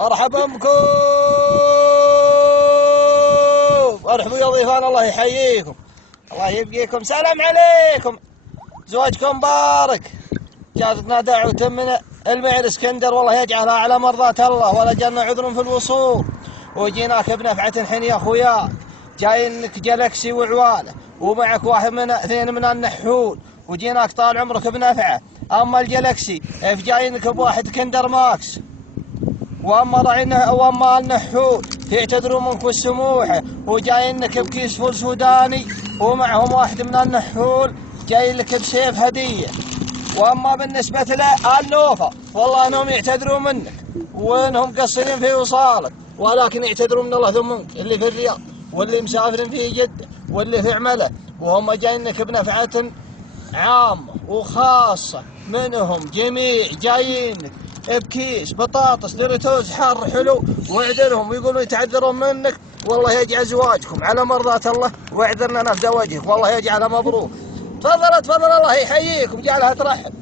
مرحبا بكم. ارحبوا يا ضيفان، الله يحييكم، الله يبقيكم، سلام عليكم، زواجكم مبارك. جاتنا دعوة من المعر اسكندر، والله يجعلها على مرضاة الله، ولا جانا عذر في الوصول، وجيناك بنفعة حين يا اخويا، جاينك جلكسي وعواله، ومعك واحد من اثنين من النحول، وجيناك طال عمرك بنفعه. اما الجلكسي جاينك بواحد كندر ماكس، واما النحول يعتذروا منك السموحه، وجاينك بكيس فول سوداني، ومعهم واحد من النحول جاي لك بسيف هديه. واما بالنسبه للنوفه والله انهم يعتذروا منك، وانهم مقصرين في وصالك، ولكن يعتذروا من الله ثم منك، اللي في الرياض واللي مسافر في جده واللي في عمله، وهم جاينك بنفعه عامه وخاصه منهم جميع، جايينك بكيس بطاطس دوريتوز حار حلو، واعذرهم ويقولوا يتعذرون منك، والله يجعل زواجكم على مرضاة الله، واعذرنا في زواجك، والله يجعلها مبروك. تفضل الله يحييكم، جعلها ترحب.